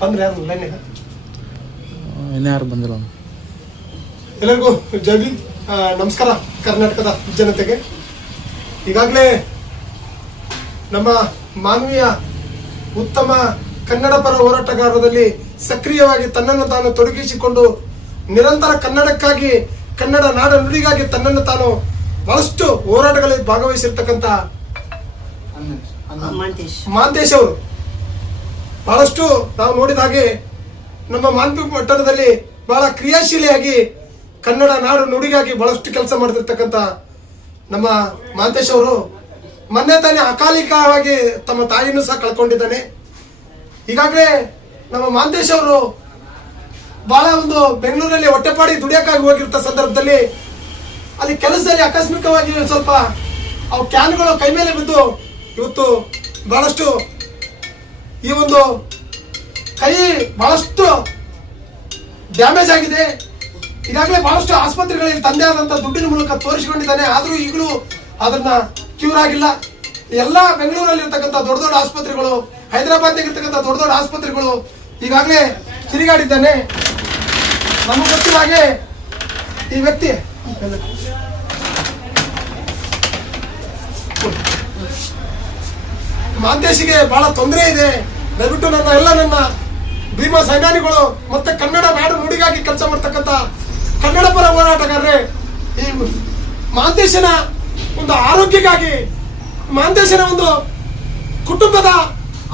ಬಂದ್ರೆ ಯಾರು ಲೈನ್ಯಾಗ ಇನ್ಯಾರು ಬಂದಿಲ್ಲ. ಎಲ್ಲರಿಗೂ ಜೈ ಭೀಮ್. ನಮಸ್ಕಾರ ಕರ್ನಾಟಕದ ಜನತೆಗೆ. ಈಗಾಗಲೇ ನಮ್ಮ ಮಾನವೀಯ ಉತ್ತಮ ಕನ್ನಡ ಪರ ಹೋರಾಟಗಾರರಲ್ಲಿ ಸಕ್ರಿಯವಾಗಿ ತನ್ನನ್ನು ತಾನು ತೊಡಗಿಸಿಕೊಂಡು ನಿರಂತರ ಕನ್ನಡಕ್ಕಾಗಿ, ಕನ್ನಡ ನಾಡ ನುಡಿಗಾಗಿ ತನ್ನನ್ನು ತಾನು ಬಹಳಷ್ಟು ಹೋರಾಟಗಳಲ್ಲಿ ಭಾಗವಹಿಸಿರ್ತಕ್ಕಂಥ ಮಾಂತೇಶ್ ಅವರು ಬಹಳಷ್ಟು ನಾವು ನೋಡಿದ ಹಾಗೆ ನಮ್ಮ ಮಾನ್ಪಿ ಪಟ್ಟಣದಲ್ಲಿ ಬಹಳ ಕ್ರಿಯಾಶೀಲಿಯಾಗಿ ಕನ್ನಡ ನಾಡು ನುಡಿಗಾಗಿ ಬಹಳಷ್ಟು ಕೆಲಸ ಮಾಡ್ತಿರ್ತಕ್ಕಂಥ ನಮ್ಮ ಮಾಂತೇಶ್ ಅವರು ಮೊನ್ನೆ ತಾನೇ ಅಕಾಲಿಕವಾಗಿ ತಮ್ಮ ತಾಯಿನೂ ಸಹ ಕಳ್ಕೊಂಡಿದ್ದಾನೆ. ಈಗಾಗಲೇ ನಮ್ಮ ಮಾಂತೇಶ್ ಅವರು ಬಹಳ ಒಂದು ಬೆಂಗಳೂರಲ್ಲಿ ಹೊಟ್ಟೆಪಾಡಿ ದುಡಿಯಕ್ಕಾಗಿ ಹೋಗಿರ್ತ ಸಂದರ್ಭದಲ್ಲಿ ಅಲ್ಲಿ ಕೆಲಸದಲ್ಲಿ ಆಕಸ್ಮಿಕವಾಗಿ ಸ್ವಲ್ಪ ಅವು ಕ್ಯಾನ್ಗಳು ಕೈ ಮೇಲೆ ಬಿದ್ದು ಇವತ್ತು ಬಹಳಷ್ಟು ಈ ಒಂದು ಕೈ ಬಹಳಷ್ಟು ಡ್ಯಾಮೇಜ್ ಆಗಿದೆ. ಈಗಾಗಲೇ ಬಹಳಷ್ಟು ಆಸ್ಪತ್ರೆಗಳಲ್ಲಿ ತಂದೆ ಆದಂತ ದುಡ್ಡಿನ ಮೂಲಕ ತೋರಿಸಿಕೊಂಡಿದ್ದಾನೆ. ಆದ್ರೂ ಈಗಲೂ ಅದನ್ನ ಕ್ಯೂರ್ ಆಗಿಲ್ಲ. ಎಲ್ಲ ಬೆಂಗಳೂರಲ್ಲಿ ಇರ್ತಕ್ಕಂಥ ದೊಡ್ಡ ದೊಡ್ಡ ಆಸ್ಪತ್ರೆಗಳು, ಹೈದರಾಬಾದ್ ಇರ್ತಕ್ಕಂಥ ದೊಡ್ಡ ದೊಡ್ಡ ಆಸ್ಪತ್ರೆಗಳು ಈಗಾಗಲೇ ತಿರುಗಾಡಿದ್ದಾನೆ. ನಮಗೆ ಗೊತ್ತಿಲ್ಲ ಹಾಗೆ ಈ ವ್ಯಕ್ತಿ ಮಾಂತೇಶಿಗೆ ಬಹಳ ತೊಂದರೆ ಇದೆ. ದಯವಿಟ್ಟು ನನ್ನ ಭೀಮಾ ಸೈನ್ಯಾನಿಗಳು ಮತ್ತೆ ಕನ್ನಡ ನಾಡು ನುಡಿಗಾಗಿ ಕೆಲಸ ಮಾಡ್ತಕ್ಕಂಥ ಕನ್ನಡ ಪರ ಹೋರಾಟಗಾರರೇ, ಈ ಮಾಂತೇಶನ ಒಂದು ಆರೋಗ್ಯಕ್ಕಾಗಿ, ಮಾಂತೇಶನ ಒಂದು ಕುಟುಂಬದ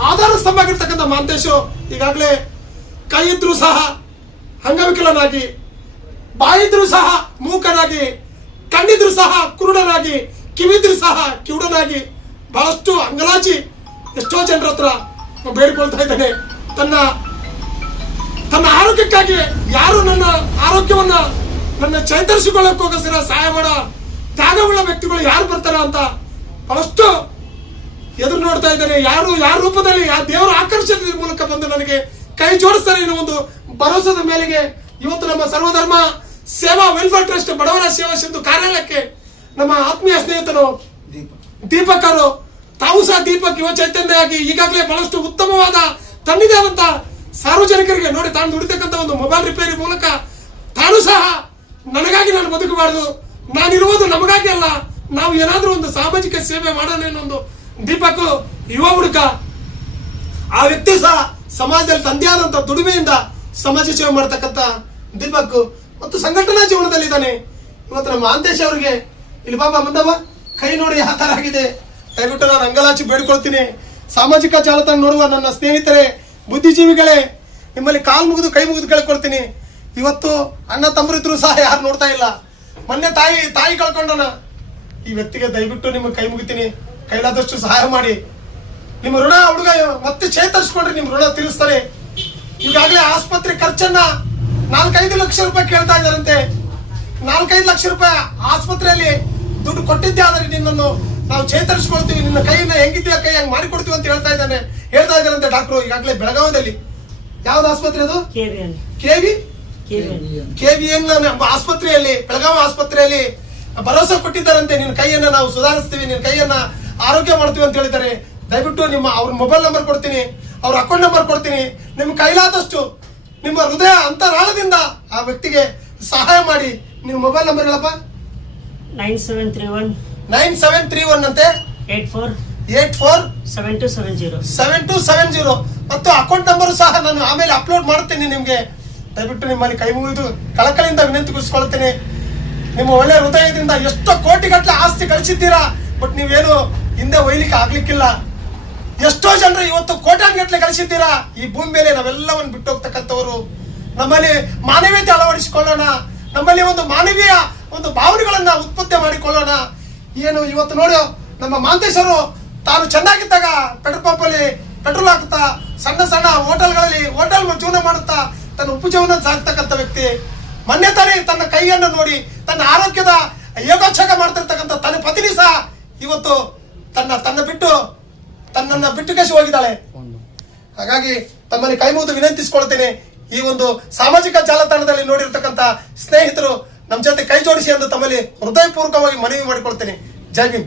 ಆಧಾರ ಸ್ತಂಭ ಆಗಿರ್ತಕ್ಕಂಥ ಮಾಂತೇಶು ಈಗಾಗಲೇ ಕೈ ಇದ್ರೂ ಸಹ ಅಂಗವಿಕಲನಾಗಿ, ಬಾಯಿದ್ರೂ ಸಹ ಮೂಕನಾಗಿ, ಕಣ್ಣಿದ್ರೂ ಸಹ ಕುರುಡನಾಗಿ, ಕಿವಿದ್ರೂ ಸಹ ಕಿವುಡನಾಗಿ ಬಹಳಷ್ಟು ಅಂಗಲಾಚಿ ಎಷ್ಟೋ ಜನರ ಹತ್ರ ಬೇಡಿಕೊಳ್ತಾ ಇದ್ದಾನೆ. ತನ್ನ ಆರೋಗ್ಯಕ್ಕಾಗಿ ಯಾರು ನನ್ನ ಆರೋಗ್ಯವನ್ನ ನನ್ನ ಚೈತರಿಸಿಕೊಳ್ಳೋಕ್ಕೋಸ್ಕರ ಸಹಾಯ ಮಾಡೋ ತ್ಯಾಗವುಳ್ಳ ವ್ಯಕ್ತಿಗಳು ಯಾರು ಬರ್ತಾರ ಅಂತ ಬಹಳಷ್ಟು ಎದುರು ನೋಡ್ತಾ ಇದ್ದಾನೆ. ಯಾರ ರೂಪದಲ್ಲಿ ದೇವರ ಆಕರ್ಷಣೆ ಮೂಲಕ ಬಂದು ನನಗೆ ಕೈ ಜೋಡಿಸ್ತಾರೆ ಅನ್ನೋ ಒಂದು ಭರವಸೆದ ಮೇಲೆಗೆ ಇವತ್ತು ನಮ್ಮ ಸರ್ವಧರ್ಮ ಸೇವಾ ವೆಲ್ಫೇರ್ ಟ್ರಸ್ಟ್ ಬಡವರ ಸೇವಾ ಸಿಂಧು ಕಾರ್ಯಾಲಯಕ್ಕೆ ನಮ್ಮ ಆತ್ಮೀಯ ಸ್ನೇಹಿತರು ದೀಪಕ್ ಅವರು, ತಾವು ಸಹ ದೀಪಕ್ ಯುವ ಚೈತನ್ಯವಾಗಿ ಈಗಾಗಲೇ ಬಹಳಷ್ಟು ಉತ್ತಮವಾದ ತನ್ನಿದೆ ಆದಂತ ಸಾರ್ವಜನಿಕರಿಗೆ ನೋಡಿ ತಾನು ದುಡಿತಕ್ಕಂಥ ಒಂದು ಮೊಬೈಲ್ ರಿಪೇರಿ ಮೂಲಕ ತಾನು ಸಹ ನನಗಾಗಿ ನಾನು ಬದುಕಬಾರದು, ನಾನಿರುವುದು ನಮಗಾಗಿ ಅಲ್ಲ, ನಾವು ಏನಾದ್ರೂ ಒಂದು ಸಾಮಾಜಿಕ ಸೇವೆ ಮಾಡೋಣ ಅನ್ನೋ ಒಂದು ದೀಪಕ್ ಯುವ ಹುಡುಕ. ಆ ವ್ಯಕ್ತಿ ಸಹ ಸಮಾಜದಲ್ಲಿ ತಂದೆ ಆದಂತ ದುಡಿಮೆಯಿಂದ ಸಮಾಜ ಸೇವೆ ಮಾಡ್ತಕ್ಕಂಥ ದೀಪಕ್ ಮತ್ತು ಸಂಘಟನಾ ಜೀವನದಲ್ಲಿ ಇದ್ದಾನೆ. ಇವತ್ತು ನಮ್ಮ ಮಾಂತೇಶ್ ಅವರಿಗೆ ಇಲ್ಲಿ ಬಾಬಾ ಮುಂದವ ಕೈ ನೋಡಿ ಯಾವ ತರ ಆಗಿದೆ, ದಯವಿಟ್ಟು ನಾನು ಅಂಗಲಾಚಿ ಬೇಡ್ಕೊಳ್ತೀನಿ. ಸಾಮಾಜಿಕ ಜಾಲತಾಣ ನೋಡುವ ನನ್ನ ಸ್ನೇಹಿತರೆ, ಬುದ್ಧಿಜೀವಿಗಳೇ, ನಿಮ್ಮಲ್ಲಿ ಕಾಲು ಮುಗಿದು ಕೈ ಮುಗಿದು ಕೇಳ್ಕೊಳ್ತೀನಿ. ಇವತ್ತು ಅಣ್ಣ ತಮ್ಮರಿದ್ರು ಸಹ ಯಾರು ನೋಡ್ತಾ ಇಲ್ಲ. ಮೊನ್ನೆ ತಾಯಿ ಕಳ್ಕೊಂಡನ. ಈ ವ್ಯಕ್ತಿಗೆ ದಯವಿಟ್ಟು ನಿಮಗೆ ಕೈ ಮುಗಿತೀನಿ, ಕೈಲಾದಷ್ಟು ಸಹಾಯ ಮಾಡಿ. ನಿಮ್ಮ ಋಣ ಹುಡುಗ ಮತ್ತೆ ಚೇತರಿಸ್ಕೊಂಡ್ರೆ ನಿಮ್ಮ ಋಣ ತೀರಿಸ್ತಾರೆ. ಈಗಾಗಲೇ ಆಸ್ಪತ್ರೆ ಖರ್ಚನ್ನ 4-5 ಲಕ್ಷ ರೂಪಾಯಿ ಕೇಳ್ತಾ ಇದ್ದಾರಂತೆ. 4-5 ಲಕ್ಷ ರೂಪಾಯಿ ಆಸ್ಪತ್ರೆಯಲ್ಲಿ ದುಡ್ಡು ಕೊಟ್ಟಿದ್ದೆ ಆದ್ರೆ ನಿನ್ನನ್ನು ನಾವು ಚೇತರಿಸ್ಕೊಳ್ತೀವಿ, ನಿನ್ನ ಕೈಯನ್ನ ಹೆಂಗಿದ್ಯಾ ಕೈ ಹಂಗೆ ಮಾಡಿಕೊಡ್ತೀವಿ ಅಂತ ಹೇಳ್ತಾ ಇದ್ದಾರಂತೆ ಡಾಕ್ಟ್ರು. ಈಗಾಗಲೇ ಬೆಳಗಾವಿಯಲ್ಲಿ ಯಾವ್ದು ಆಸ್ಪತ್ರೆ ಅದು? KVN ಆಸ್ಪತ್ರೆಯಲ್ಲಿ, ಬೆಳಗಾವಿ ಆಸ್ಪತ್ರೆಯಲ್ಲಿ ಭರವಸೆ ಕೊಟ್ಟಿದ್ದಾರಂತೆ. ನಿನ್ನ ಕೈಯನ್ನ ನಾವು ಸುಧಾರಿಸ್ತೀವಿ, ನಿನ್ನ ಕೈಯನ್ನ ಆರೋಗ್ಯ ಮಾಡ್ತೀವಿ ಅಂತ ಹೇಳಿದ್ದಾರೆ. ದಯವಿಟ್ಟು ಅವ್ರ ಮೊಬೈಲ್ ನಂಬರ್ ಕೊಡ್ತೀನಿ, ಅವ್ರ ಅಕೌಂಟ್ ನಂಬರ್ ಕೊಡ್ತೀನಿ. ನಿಮ್ಮ ಕೈಲಾದಷ್ಟು ನಿಮ್ಮ ಹೃದಯ ಅಂತರಾಳದಿಂದ ಆ ವ್ಯಕ್ತಿಗೆ ಸಹಾಯ ಮಾಡಿ. ನಿಮ್ಮ ಮೊಬೈಲ್ ನಂಬರ್ ಹೇಳಪ್ಪ. 9731 ಅಂತೆ 847270 ಮತ್ತು ಅಕೌಂಟ್ ನಂಬರ್ ಸಹ ನಾನು ಆಮೇಲೆ ಅಪ್ಲೋಡ್ ಮಾಡ್ತೀನಿ ನಿಮ್ಗೆ. ದಯವಿಟ್ಟು ನಿಮ್ಮಲ್ಲಿ ಕೈ ಮುಗಿದು ಕಳಕಳಿಯಿಂದ ವಿನಂತಿಗೊಳಿಸ್ಕೊಳ್ತೇನೆ. ನಿಮ್ಮ ಒಳ್ಳೆ ಹೃದಯದಿಂದ ಎಷ್ಟೋ ಕೋಟಿಗಟ್ಟಲೆ ಆಸ್ತಿ ಗಳಿಸಿದ್ದೀರಾ, ಬಟ್ ನೀವೇನು ಹಿಂದೆ ಒಯ್ಲಿಕ್ಕೆ ಆಗ್ಲಿಕ್ಕಿಲ್ಲ. ಎಷ್ಟೋ ಜನರು ಇವತ್ತು ಕೋಟ್ಯಾಂಗಟ್ಟಲೆ ಗಳಿಸಿದ್ದೀರಾ. ಈ ಭೂಮಿ ಮೇಲೆ ನಾವೆಲ್ಲವನ್ನು ಬಿಟ್ಟು ಹೋಗ್ತಕ್ಕಂಥವ್ರು. ನಮ್ಮಲ್ಲಿ ಮಾನವೀಯತೆ ಅಳವಡಿಸಿಕೊಳ್ಳೋಣ, ನಮ್ಮಲ್ಲಿ ಒಂದು ಮಾನವೀಯ ಒಂದು ಭಾವನೆಗಳನ್ನ ಉತ್ಪತ್ತಿ ಮಾಡಿಕೊಳ್ಳೋಣ. ಏನು ಇವತ್ತು ನೋಡಿ ನಮ್ಮ ಮಾಂತೇಶರು ತಾನು ಚೆನ್ನಾಗಿದ್ದಾಗ ಪೆಟ್ರೋಲ್ ಪಂಪ್ ಅಲ್ಲಿ ಪೆಟ್ರೋಲ್ ಹಾಕುತ್ತಾ, ಸಣ್ಣ ಹೋಟೆಲ್ಗಳಲ್ಲಿ ಹೋಟೆಲ್ ಜೀವನ ಮಾಡುತ್ತಾ ತನ್ನ ಉಪಜೀವನ ಸಾಕ್ತಕ್ಕಂಥ ವ್ಯಕ್ತಿ. ಮೊನ್ನೆ ತಾನೇ ತನ್ನ ಕೈಯನ್ನು ನೋಡಿ ತನ್ನ ಆರೋಗ್ಯದ ಯೋಗಾಕ್ಷಕ ಮಾಡ್ತಿರ್ತಕ್ಕಂಥ ತನ್ನ ಪತ್ನಿ ಸಹ ಇವತ್ತು ತನ್ನನ್ನ ಬಿಟ್ಟು ಕಸಿ ಹೋಗಿದ್ದಾಳೆ. ಹಾಗಾಗಿ ತಮ್ಮಲ್ಲಿ ಕೈ ಮುಗಿದು ವಿನಂತಿಸಿಕೊಳ್ತೇನೆ. ಈ ಒಂದು ಸಾಮಾಜಿಕ ಜಾಲತಾಣದಲ್ಲಿ ನೋಡಿರ್ತಕ್ಕಂಥ ಸ್ನೇಹಿತರು ನಮ್ಮ ಜೊತೆ ಕೈ ಜೋಡಿಸಿ ಎಂದು ತಮ್ಮಲ್ಲಿ ಹೃದಯಪೂರ್ವಕವಾಗಿ ಮನವಿ ಮಾಡಿಕೊಳ್ತೇನೆ. ಜೈ ಭೀಮ್.